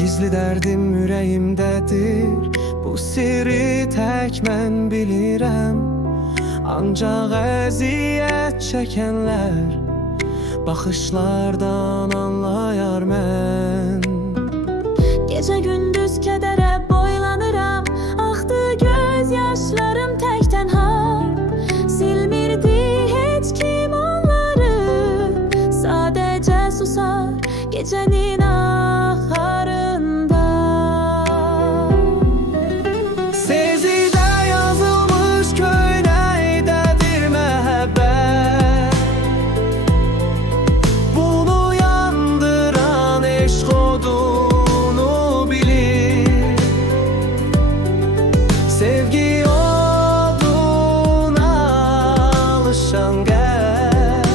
Gizli derdim ürəyimdədir, bu sirri tək mən bilirəm. Ancaq əziyyət çəkənlər baxışlardan anlayar mən. Gecə gündüz kədərə boylanıram, axdı göz yaşlarım tək tənha. Silmirdi heç kim onları, sadəcə susar gecənin axarında. Sezidə yazılmış köynəkdədir məhəbbət, bunu yandıran eşq odunu bilir. Sevgi oduna alışan qəlb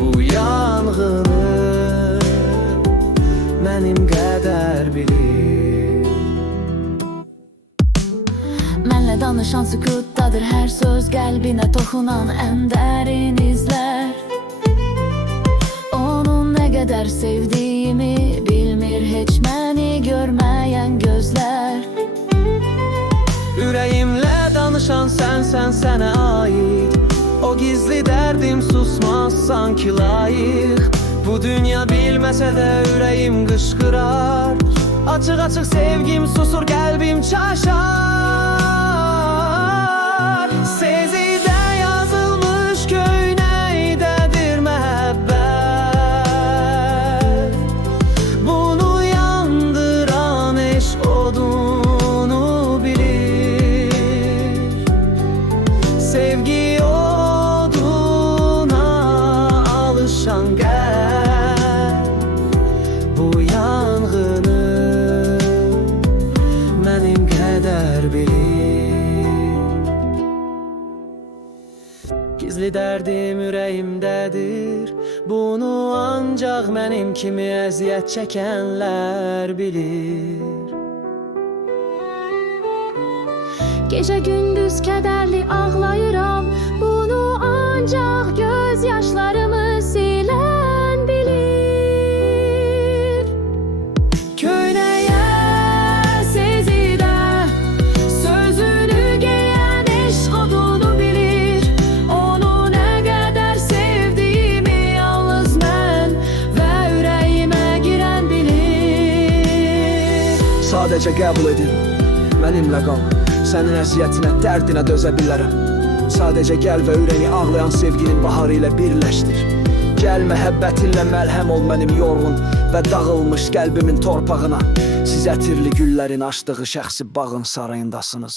bu yanğını mənim qədər bilir. Mənlə danışan sükutdadır hər söz, qəlbinə toxunan ən dərin izlər. Onun nə qədər sevdiyimi bilmir heç məni görməyən gözlər. Ürəyimlə danışan sənsən, sənə aid. O gizli dərdim susmaz sanki layiq. Bu dünya bilməsə də ürəyim qışqırar. Açıq-açıq sevgim susur, qəlbim çaşar. Sezidə yazılmış köynəkdədir məhəbbət, bunu yandıran eşq odunu bilir. Sevgi oduna alışan qəlb bu yanğını mənim qədər bilir. Gizli dərdim ürəyimdədir, bunu ancaq mənim kimi əziyyət çəkənlər bilir. Gecə gündüz kədərli ağlayıram, bunu ancaq göz yaşlarımı silən bilir. Köynəyə Sezidə sözünü geyən eşq odunu bilir. Onu nə qədər sevdiyimi yalnız mən və ürəyimə girən bilir. Sadəcə qəbul edin, mənimlə qal. Sənin əziyyətinə, dərdinə dözə bilərəm. Sadəcə gəl və ürəyi ağlayan sevginin baharı ilə birləşdir. Gəl məhəbbətinlə məlhəm ol mənim yorğun və dağılmış qəlbimin torpağına. Siz ətirli güllərin açdığı şəxsi bağın sarayındasınız.